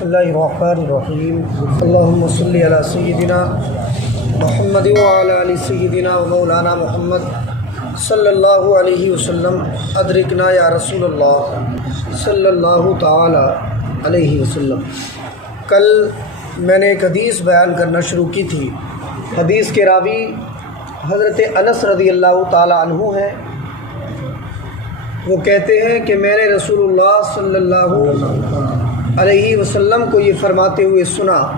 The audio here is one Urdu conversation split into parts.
بسم اللہ الرحمن الرحیم اللہم صلی علی سیدنا محمد وعلی آل سیدنا و مولانا محمد صلی اللہ علیہ وسلم ادرکنا یا رسول اللہ صلی اللہ تعالی علیہ وسلم۔ کل میں نے ایک حدیث بیان کرنا شروع کی تھی۔ حدیث کے راوی حضرت انس رضی اللہ تعالی عنہ ہیں۔ وہ کہتے ہیں کہ میں نے رسول اللہ صلی اللہ علیہ وسلم کو یہ فرماتے ہوئے سنا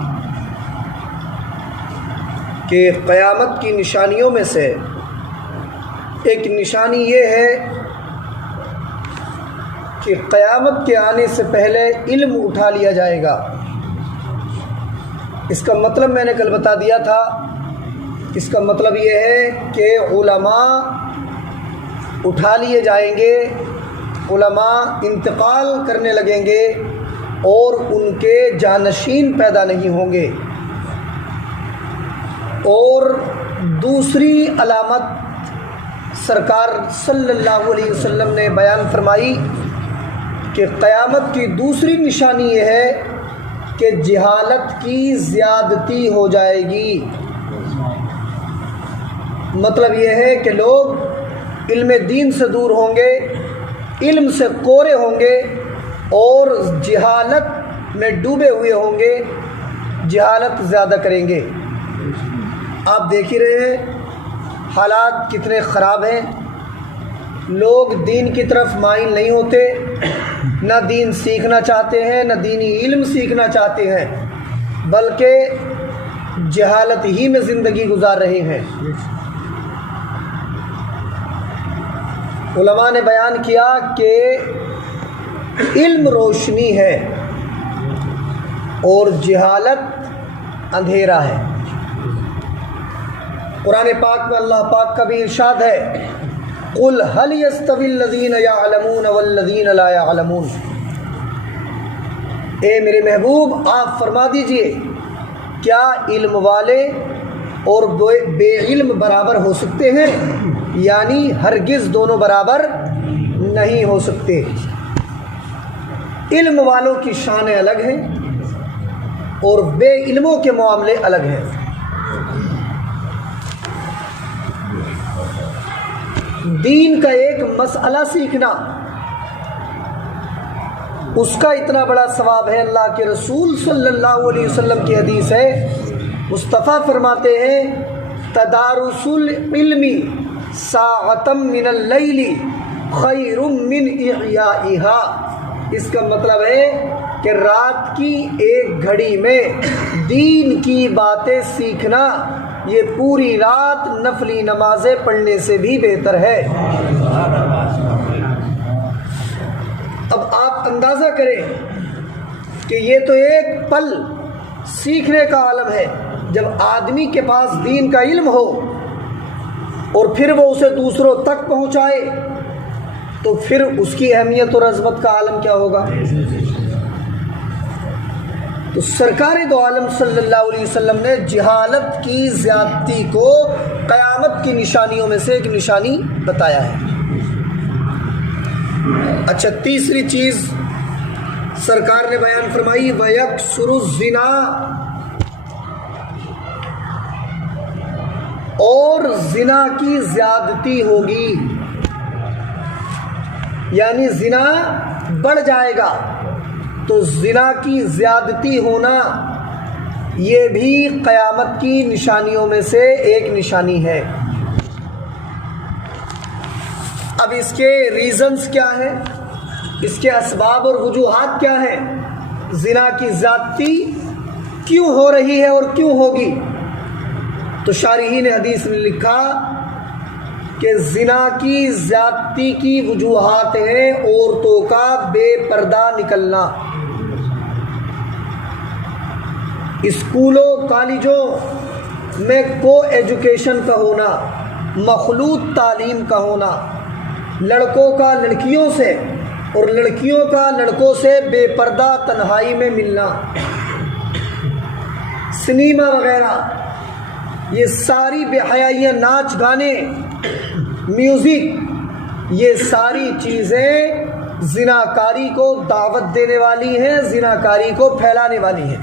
کہ قیامت کی نشانیوں میں سے ایک نشانی یہ ہے کہ قیامت کے آنے سے پہلے علم اٹھا لیا جائے گا۔ اس کا مطلب میں نے کل بتا دیا تھا۔ اس کا مطلب یہ ہے کہ علماء اٹھا لیے جائیں گے، علماء انتقال کرنے لگیں گے اور ان کے جانشین پیدا نہیں ہوں گے۔ اور دوسری علامت سرکار صلی اللہ علیہ وسلم نے بیان فرمائی کہ قیامت کی دوسری نشانی یہ ہے کہ جہالت کی زیادتی ہو جائے گی۔ مطلب یہ ہے کہ لوگ علم دین سے دور ہوں گے، علم سے کورے ہوں گے اور جہالت میں ڈوبے ہوئے ہوں گے، جہالت زیادہ کریں گے۔ آپ دیکھ ہی رہے ہیں حالات کتنے خراب ہیں۔ لوگ دین کی طرف مائل نہیں ہوتے، نہ دین سیکھنا چاہتے ہیں، نہ دینی علم سیکھنا چاہتے ہیں، بلکہ جہالت ہی میں زندگی گزار رہے ہیں۔ علماء نے بیان کیا کہ علم روشنی ہے اور جہالت اندھیرا ہے۔ قرآن پاک میں اللہ پاک کا بھی ارشاد ہے، قُلْ هَلْ يَسْتَوِي الَّذِينَ يَعْلَمُونَ وَالَّذِينَ لَا يَعْلَمُونَ۔ اے میرے محبوب آپ فرما دیجئے، کیا علم والے اور بے علم برابر ہو سکتے ہیں؟ یعنی ہرگز دونوں برابر نہیں ہو سکتے۔ علم والوں کی شانیں الگ ہیں اور بے علموں کے معاملے الگ ہیں۔ دین کا ایک مسئلہ سیکھنا، اس کا اتنا بڑا ثواب ہے۔ اللہ کے رسول صلی اللہ علیہ وسلم کی حدیث ہے، مصطفیٰ فرماتے ہیں تدارس العلم ساعۃ من اللیل خیر من احیائها۔ اس کا مطلب ہے کہ رات کی ایک گھڑی میں دین کی باتیں سیکھنا یہ پوری رات نفلی نمازیں پڑھنے سے بھی بہتر ہے۔ اب آپ اندازہ کریں کہ یہ تو ایک پل سیکھنے کا عالم ہے۔ جب آدمی کے پاس دین کا علم ہو اور پھر وہ اسے دوسروں تک پہنچائے تو پھر اس کی اہمیت اور عظمت کا عالم کیا ہوگا۔ تو سرکار دو عالم صلی اللہ علیہ وسلم نے جہالت کی زیادتی کو قیامت کی نشانیوں میں سے ایک نشانی بتایا ہے۔ اچھا، تیسری چیز سرکار نے بیان فرمائی وَيَكْثُرُ الزِّنَا، اور زنا کی زیادتی ہوگی، یعنی زنا بڑھ جائے گا۔ تو زنا کی زیادتی ہونا یہ بھی قیامت کی نشانیوں میں سے ایک نشانی ہے۔ اب اس کے ریزنز کیا ہیں، اس کے اسباب اور وجوہات کیا ہیں؟ زنا کی زیادتی کیوں ہو رہی ہے اور کیوں ہوگی؟ تو شارحین حدیث نے لکھا کہ زنا کی زیادتی کی وجوہات ہیں عورتوں کا بے پردہ نکلنا، اسکولوں کالجوں میں کو ایجوکیشن کا ہونا، مخلوط تعلیم کا ہونا، لڑکوں کا لڑکیوں سے اور لڑکیوں کا لڑکوں سے بے پردہ تنہائی میں ملنا، سنیما وغیرہ، یہ ساری بے حیائیاں، ناچ گانے، میوزک، یہ ساری چیزیں زناکاری کو دعوت دینے والی ہیں، زناکاری کو پھیلانے والی ہیں۔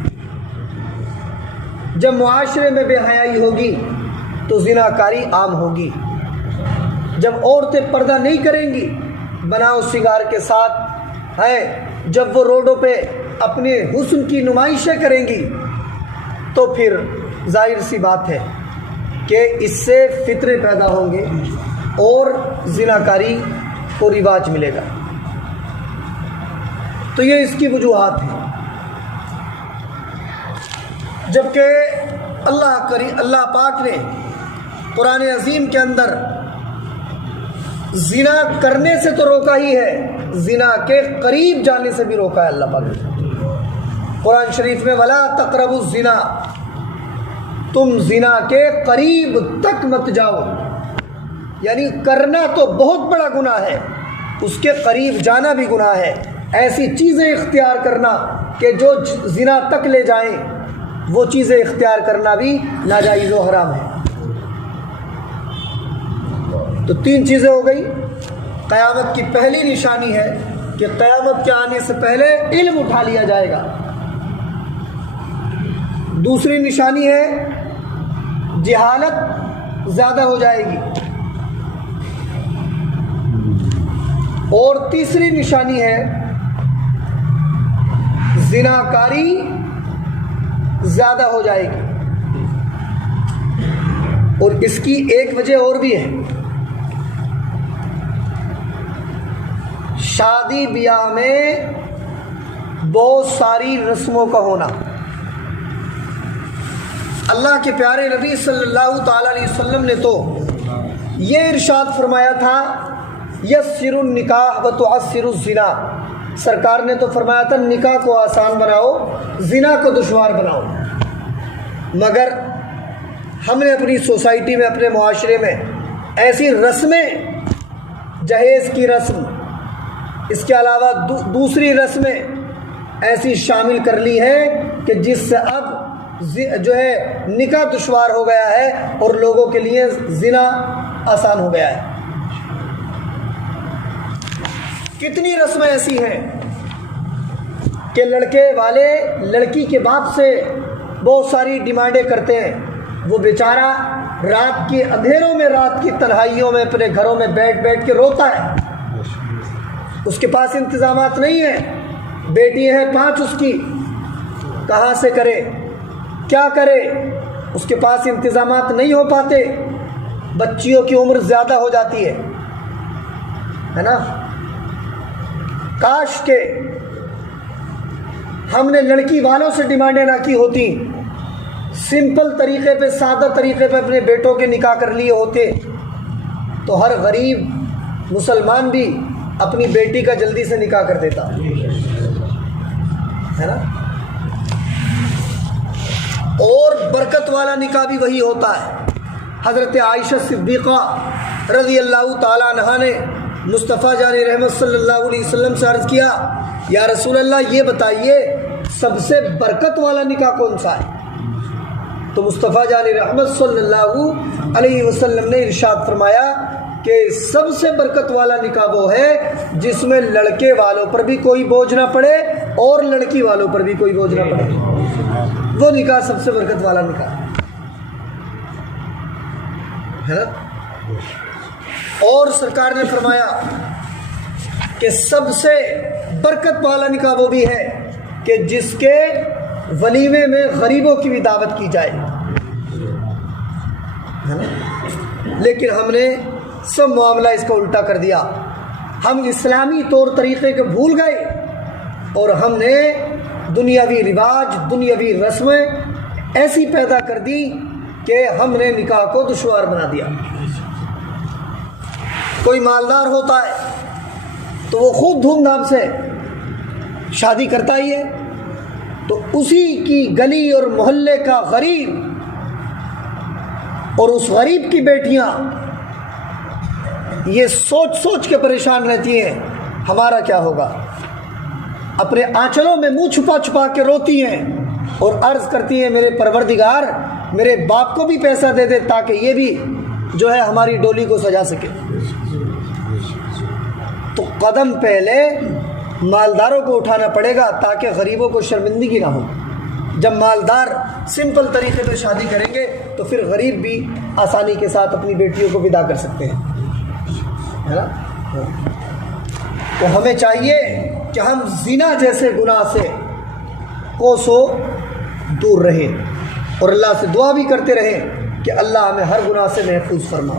جب معاشرے میں بے حیائی ہوگی تو زناکاری عام ہوگی۔ جب عورتیں پردہ نہیں کریں گی بناؤ سنگار کے ساتھ ہیں، جب وہ روڈوں پہ اپنے حسن کی نمائشیں کریں گی تو پھر ظاہر سی بات ہے کہ اس سے فتنے پیدا ہوں گے اور زناکاری کو رواج ملے گا۔ تو یہ اس کی وجوہات ہیں۔ جبکہ اللہ پاک نے قرآن عظیم کے اندر زنا کرنے سے تو روکا ہی ہے، زنا کے قریب جانے سے بھی روکا ہے اللہ پاک نے۔ قرآن شریف میں وَلَا تَقْرَبُوا الزِّنَا، تم زنا کے قریب تک مت جاؤ، یعنی کرنا تو بہت بڑا گناہ ہے، اس کے قریب جانا بھی گناہ ہے۔ ایسی چیزیں اختیار کرنا کہ جو زنا تک لے جائیں، وہ چیزیں اختیار کرنا بھی ناجائز و حرام ہے۔ تو 3 چیزیں ہو گئی۔ قیامت کی پہلی نشانی ہے کہ قیامت کے آنے سے پہلے علم اٹھا لیا جائے گا۔ دوسری نشانی ہے جہالت زیادہ ہو جائے گی، اور تیسری نشانی ہے زناکاری زیادہ ہو جائے گی۔ اور اس کی ایک وجہ اور بھی ہے، شادی بیاہ میں بہت ساری رسموں کا ہونا۔ اللہ کے پیارے نبی صلی اللہ تعالی علیہ وسلم نے تو یہ ارشاد فرمایا تھا یسر النکاح وتعسر الزنا، سرکار نے تو فرمایا تھا نکاح کو آسان بناؤ، زنا کو دشوار بناؤ۔ مگر ہم نے اپنی سوسائٹی میں، اپنے معاشرے میں ایسی رسمیں، جہیز کی رسم، اس کے علاوہ دوسری رسمیں ایسی شامل کر لی ہیں کہ جس سے اب جو ہے نکاح دشوار ہو گیا ہے اور لوگوں کے لیے زنا آسان ہو گیا ہے۔ کتنی رسمیں ایسی ہیں کہ لڑکے والے لڑکی کے باپ سے بہت ساری ڈیمانڈیں کرتے ہیں، وہ بیچارہ رات کے اندھیروں میں، رات کی تنہائیوں میں اپنے گھروں میں بیٹھ بیٹھ کے روتا ہے۔ اس کے پاس انتظامات نہیں ہیں، بیٹی ہیں 5 اس کی، کہاں سے کرے، کیا کرے، اس کے پاس انتظامات نہیں ہو پاتے، بچیوں کی عمر زیادہ ہو جاتی ہے نا۔ کاش کہ ہم نے لڑکی والوں سے ڈیمانڈیں نہ کی ہوتی، سمپل طریقے پہ، سادہ طریقے پہ اپنے بیٹوں کے نکاح کر لیے ہوتے تو ہر غریب مسلمان بھی اپنی بیٹی کا جلدی سے نکاح کر دیتا ہے نا۔ اور برکت والا نکاح بھی وہی ہوتا ہے۔ حضرت عائشہ صدیقہ رضی اللہ تعالیٰ عنہا نے مصطفیٰ جان رحمت صلی اللہ علیہ وسلم سے عرض کیا یا رسول اللہ یہ بتائیے سب سے برکت والا نکاح کون سا ہے؟ تو مصطفیٰ جان رحمت صلی اللہ علیہ وسلم نے ارشاد فرمایا کہ سب سے برکت والا نکاح وہ ہے جس میں لڑکے والوں پر بھی کوئی بوجھ نہ پڑے اور لڑکی والوں پر بھی کوئی بوجھ نہ پڑے، وہ نکاح سب سے برکت والا نکاح ہے۔ اور سرکار نے فرمایا کہ سب سے برکت والا نکاح وہ بھی ہے کہ جس کے ولیمے میں غریبوں کی بھی دعوت کی جائے، لیکن ہم نے سب معاملہ اس کو الٹا کر دیا۔ ہم اسلامی طور طریقے کے بھول گئے اور ہم نے دنیاوی رواج، دنیاوی رسمیں ایسی پیدا کر دی کہ ہم نے نکاح کو دشوار بنا دیا۔ کوئی مالدار ہوتا ہے تو وہ خوب دھوم دھام سے شادی کرتا ہی ہے، تو اسی کی گلی اور محلے کا غریب اور اس غریب کی بیٹیاں یہ سوچ سوچ کے پریشان رہتی ہیں ہمارا کیا ہوگا، اپنے آنچلوں میں منہ چھپا چھپا کے روتی ہیں اور عرض کرتی ہیں میرے پروردگار میرے باپ کو بھی پیسہ دے دے تاکہ یہ بھی جو ہے ہماری ڈولی کو سجا سکے۔ تو قدم پہلے مالداروں کو اٹھانا پڑے گا تاکہ غریبوں کو شرمندگی نہ ہو۔ جب مالدار سمپل طریقے پہ شادی کریں گے تو پھر غریب بھی آسانی کے ساتھ اپنی بیٹیوں کو ودا کر سکتے ہیں، ہے نا؟ تو ہمیں چاہیے کہ ہم زنا جیسے گناہ سے کوسوں دور رہیں اور اللہ سے دعا بھی کرتے رہیں کہ اللہ ہمیں ہر گناہ سے محفوظ فرما۔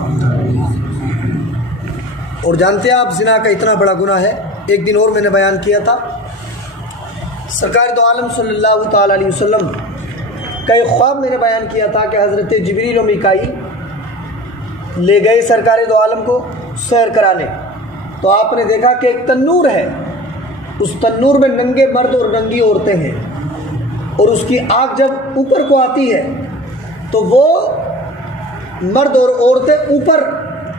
اور جانتے ہیں آپ زنا کا اتنا بڑا گناہ ہے، ایک دن اور میں نے بیان کیا تھا، سرکار دو عالم صلی اللہ تعالیٰ علیہ وسلم کا ایک خواب میں نے بیان کیا تھا کہ حضرت جبریل و میکائیل لے گئے سرکار دو عالم کو سیر کرانے، تو آپ نے دیکھا کہ ایک تنور ہے، اس تنور میں ننگے مرد اور ننگی عورتیں ہیں، اور اس کی آگ جب اوپر کو آتی ہے تو وہ مرد اور عورتیں اوپر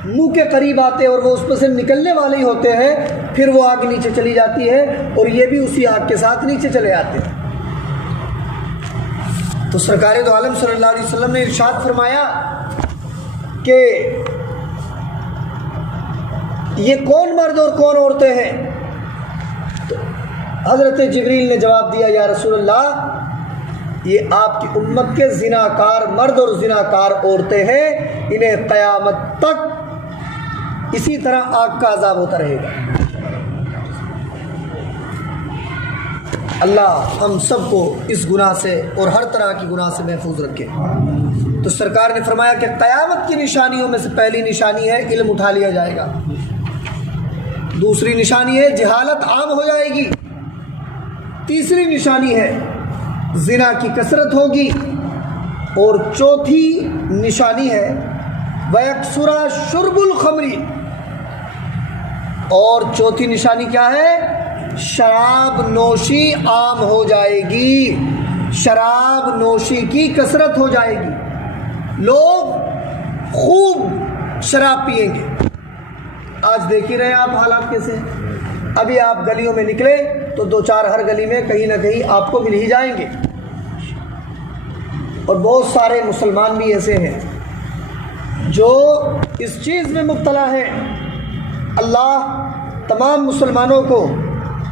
منہ کے قریب آتے ہیں اور وہ اس میں سے نکلنے والے ہی ہوتے ہیں، پھر وہ آگ نیچے چلی جاتی ہے اور یہ بھی اسی آگ کے ساتھ نیچے چلے آتے ہیں۔ تو سرکار دو عالم صلی اللہ علیہ وسلم نے ارشاد فرمایا کہ یہ کون مرد اور کون عورتیں ہیں؟ تو حضرت جبریل نے جواب دیا، یا رسول اللہ، یہ آپ کی امت کے زناکار مرد اور زناکار عورتیں ہیں، انہیں قیامت تک اسی طرح آگ کا عذاب ہوتا رہے گا۔ اللہ ہم سب کو اس گناہ سے اور ہر طرح کی گناہ سے محفوظ رکھے۔ تو سرکار نے فرمایا کہ قیامت کی نشانیوں میں سے پہلی نشانی ہے علم اٹھا لیا جائے گا، دوسری نشانی ہے جہالت عام ہو جائے گی، تیسری نشانی ہے زنا کی کثرت ہوگی، اور چوتھی نشانی ہے وَيَكْثُرَ شُرْبُ الْخَمْرِ، اور چوتھی نشانی کیا ہے؟ شراب نوشی عام ہو جائے گی، شراب نوشی کی کثرت ہو جائے گی، لوگ خوب شراب پئیں گے۔ آج دیکھ ہی رہے آپ حالات کیسے ہیں، ابھی آپ گلیوں میں نکلے تو دو چار ہر گلی میں کہیں نہ کہیں آپ کو مل ہی جائیں گے، اور بہت سارے مسلمان بھی ایسے ہیں جو اس چیز میں مبتلا ہیں۔ اللہ تمام مسلمانوں کو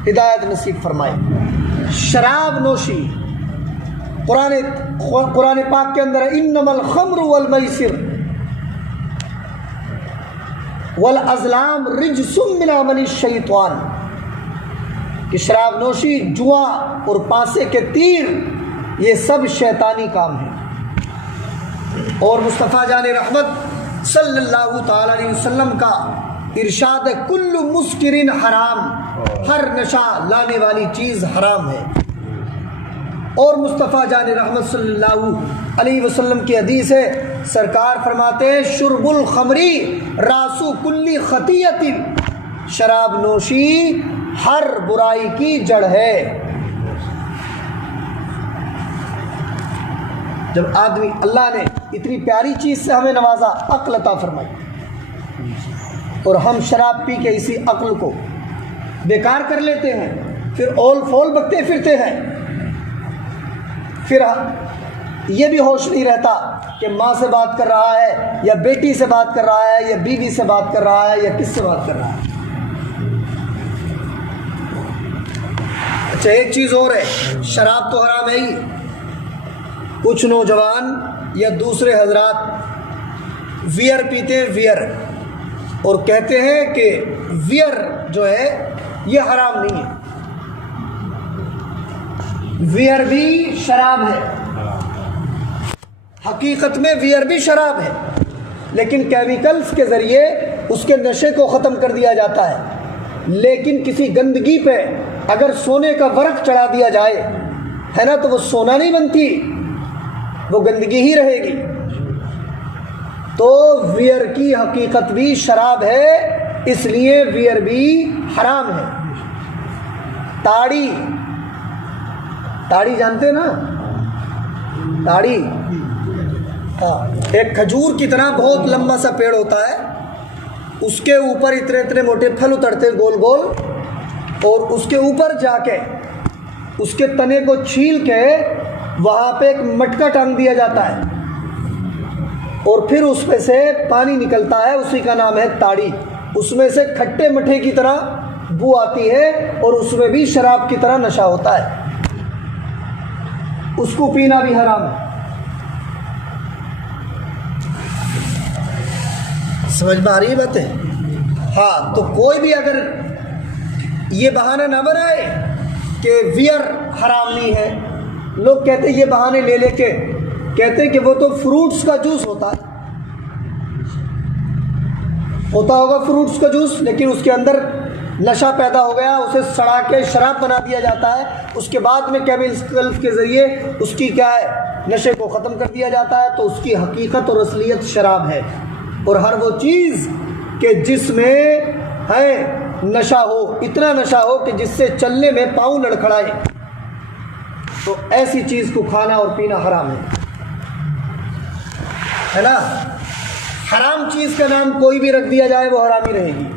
ہدایت نصیب فرمائے۔ شراب نوشی قرآن پاک کے اندر انما الخمر والمیسر والازلام رجس من عمل الشیطان، کہ شراب نوشی، جوا اور پانسے کے تیر یہ سب شیطانی کام ہیں۔ اور مصطفیٰ جان رحمت صلی اللہ تعالی علیہ وسلم کا ارشاد ہے کل مسکرین حرام، ہر نشہ لانے والی چیز حرام ہے۔ اور مصطفیٰ جان رحمت صلی اللہ علیہ وسلم کی حدیث ہے، سرکار فرماتے ہیں شرب الخمری راسو کلی خطیت، شراب نوشی ہر برائی کی جڑ ہے۔ جب آدمی، اللہ نے اتنی پیاری چیز سے ہمیں نوازا، عقل عطا فرمائی، اور ہم شراب پی کے اسی عقل کو بیکار کر لیتے ہیں، پھر اول فول بکتے پھرتے ہیں، پھر یہ بھی ہوش نہیں رہتا کہ ماں سے بات کر رہا ہے یا بیٹی سے بات کر رہا ہے یا بیوی سے بات کر رہا ہے یا کس سے بات کر رہا ہے۔ اچھا ایک چیز اور ہے، شراب تو حرام ہے ہی، کچھ نوجوان یا دوسرے حضرات ویئر پیتے ہیں، ویئر، اور کہتے ہیں کہ ویئر جو ہے یہ حرام نہیں ہے۔ ویئر بھی شراب ہے، حقیقت میں ویئر بھی شراب ہے، لیکن کیمیکلز کے ذریعے اس کے نشے کو ختم کر دیا جاتا ہے۔ لیکن کسی گندگی پہ اگر سونے کا ورق چڑھا دیا جائے ہے نا، تو وہ سونا نہیں بنتی، وہ گندگی ہی رہے گی۔ تو ویئر کی حقیقت بھی شراب ہے، اس لیے ویئر بھی حرام ہے۔ تاڑی، تاڑی جانتے ہیں نا، تاڑی، ہاں، ایک کھجور کی طرح بہت لمبا سا پیڑ ہوتا ہے، اس کے اوپر اتنے اتنے موٹے پھل اترتے گول گول، اور اس کے اوپر جا کے اس کے تنے کو چھیل کے وہاں پہ ایک مٹکا ٹانگ دیا جاتا ہے، اور پھر اس میں سے پانی نکلتا ہے، اسی کا نام ہے تاڑی۔ اس میں سے کھٹے مٹھے کی طرح بو آتی ہے اور اس میں بھی شراب کی طرح نشہ ہوتا ہے، اس کو پینا بھی حرام ہے۔ سمجھ میں آ رہی ہے باتیں؟ ہاں، تو کوئی بھی اگر یہ بہانہ نہ بنائے کہ ویئر حرام نہیں ہے، لوگ کہتے ہیں یہ بہانے لے لے کے کہتے ہیں کہ وہ تو فروٹس کا جوس ہوتا ہوگا فروٹس کا جوس، لیکن اس کے اندر نشہ پیدا ہو گیا، اسے سڑا کے شراب بنا دیا جاتا ہے، اس کے بعد میں کیمیکلز کے ذریعے اس کی کیا ہے نشے کو ختم کر دیا جاتا ہے، تو اس کی حقیقت اور اصلیت شراب ہے۔ اور ہر وہ چیز کہ جس میں ہے نشہ ہو، اتنا نشہ ہو کہ جس سے چلنے میں پاؤں لڑکھڑائے، تو ایسی چیز کو کھانا اور پینا حرام ہے نا۔ حرام چیز کا نام کوئی بھی رکھ دیا جائے وہ حرامی رہے گی۔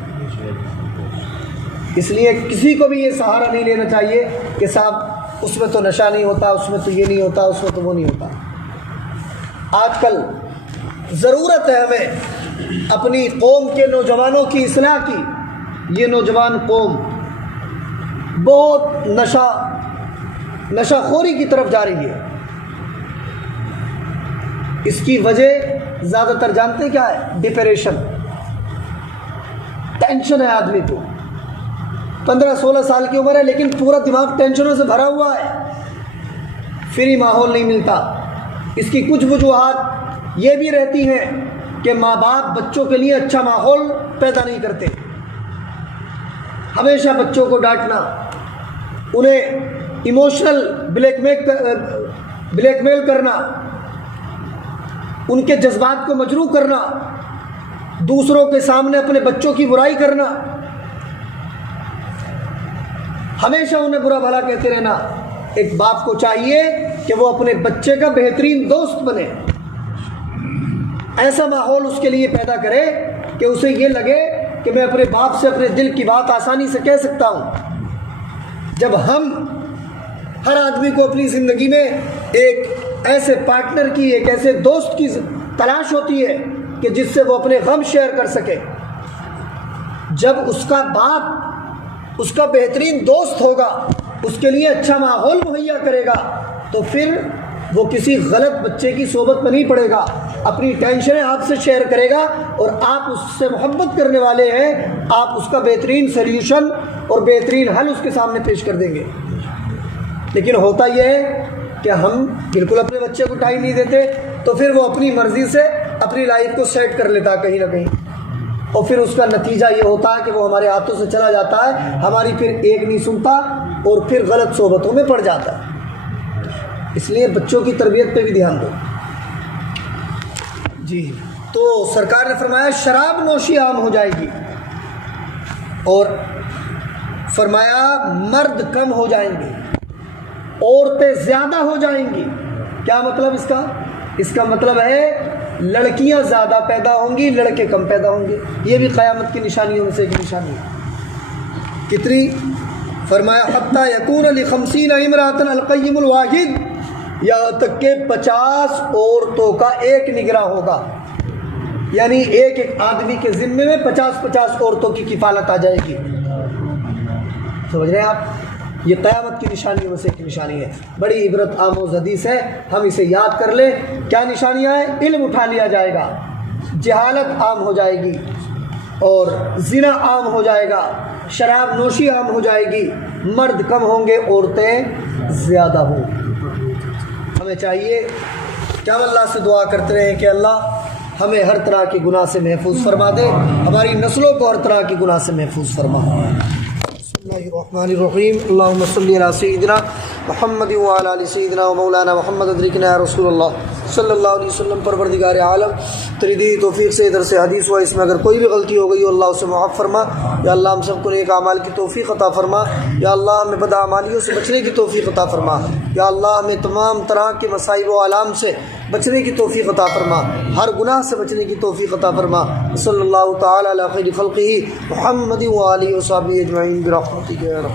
اس لیے کسی کو بھی یہ سہارا نہیں لینا چاہیے کہ صاحب اس میں تو نشہ نہیں ہوتا، اس میں تو یہ نہیں ہوتا، اس میں تو وہ نہیں ہوتا۔ آج کل ضرورت ہے ہمیں اپنی قوم کے نوجوانوں کی اصلاح کی۔ یہ نوجوان قوم بہت نشہ خوری کی طرف جا رہی ہے۔ اس کی وجہ زیادہ تر جانتے کیا ہے؟ ڈپریشن، ٹینشن ہے آدمی کو۔ 15-16 سال کی عمر ہے لیکن پورا دماغ ٹینشنوں سے بھرا ہوا ہے، فری ماحول نہیں ملتا۔ اس کی کچھ وجوہات یہ بھی رہتی ہیں کہ ماں باپ بچوں کے لیے اچھا ماحول پیدا نہیں کرتے، ہمیشہ بچوں کو ڈانٹنا، انہیں ایموشنل بلیک میل کرنا، ان کے جذبات کو مجروح کرنا، دوسروں کے سامنے اپنے بچوں کی برائی کرنا، ہمیشہ انہیں برا بھلا کہتے رہنا۔ ایک باپ کو چاہیے کہ وہ اپنے بچے کا بہترین دوست بنے، ایسا ماحول اس کے لیے پیدا کرے کہ اسے یہ لگے کہ میں اپنے باپ سے اپنے دل کی بات آسانی سے کہہ سکتا ہوں۔ جب ہر آدمی کو اپنی زندگی میں ایک ایسے پارٹنر کی، ایک ایسے دوست کی تلاش ہوتی ہے کہ جس سے وہ اپنے غم شیئر کر سکے، جب اس کا باپ اس کا بہترین دوست ہوگا، اس کے لیے اچھا ماحول مہیا کرے گا، تو پھر وہ کسی غلط بچے کی صحبت میں نہیں پڑے گا، اپنی ٹینشنیں آپ سے شیئر کرے گا، اور آپ اس سے محبت کرنے والے ہیں، آپ اس کا بہترین سلیوشن اور بہترین حل اس کے سامنے پیش کر دیں گے۔ لیکن ہوتا یہ ہے کہ ہم بالکل اپنے بچے کو ٹائم نہیں دیتے، تو پھر وہ اپنی مرضی سے اپنی لائف کو سیٹ کر لیتا ہے کہیں نہ کہیں، اور پھر اس کا نتیجہ یہ ہوتا ہے کہ وہ ہمارے ہاتھوں سے چلا جاتا ہے، ہماری پھر ایک نہیں سنتا اور پھر غلط صحبتوں میں پڑ جاتا ہے۔ اس لیے بچوں کی تربیت پہ بھی دھیان دو۔ جی، تو سرکار نے فرمایا شراب نوشی عام ہو جائے گی، اور فرمایا مرد کم ہو جائیں گے، عورتیں زیادہ ہو جائیں گی۔ کیا مطلب اس کا؟ اس کا مطلب ہے لڑکیاں زیادہ پیدا ہوں گی، لڑکے کم پیدا ہوں گے۔ یہ بھی قیامت کی نشانیوں میں سے ایک نشانی ہے۔ کتنی؟ فرمایا حتی یکون ل50 امرأۃ القیم الواحد، یہاں تک کہ 50 عورتوں کا ایک نگراں ہوگا، یعنی ایک آدمی کے ذمے میں 50 عورتوں کی کفالت آ جائے گی۔ سمجھ رہے ہیں آپ؟ یہ قیامت کی نشانیوں میں سے ایک نشانی ہے، بڑی عبرت آموز حدیث ہے، ہم اسے یاد کر لیں۔ کیا نشانیاں ہیں؟ علم اٹھا لیا جائے گا، جہالت عام ہو جائے گی، اور زنا عام ہو جائے گا، شراب نوشی عام ہو جائے گی، مرد کم ہوں گے، عورتیں زیادہ ہوں گی۔ ہمیں چاہیے کہ ہم اللہ سے دعا کرتے رہیں کہ اللہ ہمیں ہر طرح کی گناہ سے محفوظ فرما دے، ہماری نسلوں کو ہر طرح کی گناہ سے محفوظ فرما۔ بسم اللہ الرحمن الرحیم، اللہم صلی علی سیدنا محمد وعلی آل سیدنا و مولانا محمد، ادرکنا یا رسول اللہ صلی اللہ علیہ وسلم۔ پروردگار عالم تیری دی توفیق سے ادھر سے حدیث ہوا، اس میں اگر کوئی بھی غلطی ہو گئی ہو اللہ اسے معاف فرما۔ یا اللہ ہم سب کو نیک اعمال کی توفیق عطا فرما، یا اللہ ہمیں بداعمالیوں سے بچنے کی توفیق عطا فرما، یا اللہ ہمیں تمام طرح کے مصائب و آلام سے بچنے کی توفیق عطا فرما، ہر گناہ سے بچنے کی توفیق عطا فرما۔ صلی اللہ تعالی علی خیر خلقہ محمد و آلہ و صحبہ اجمعین برحمتک یا رب۔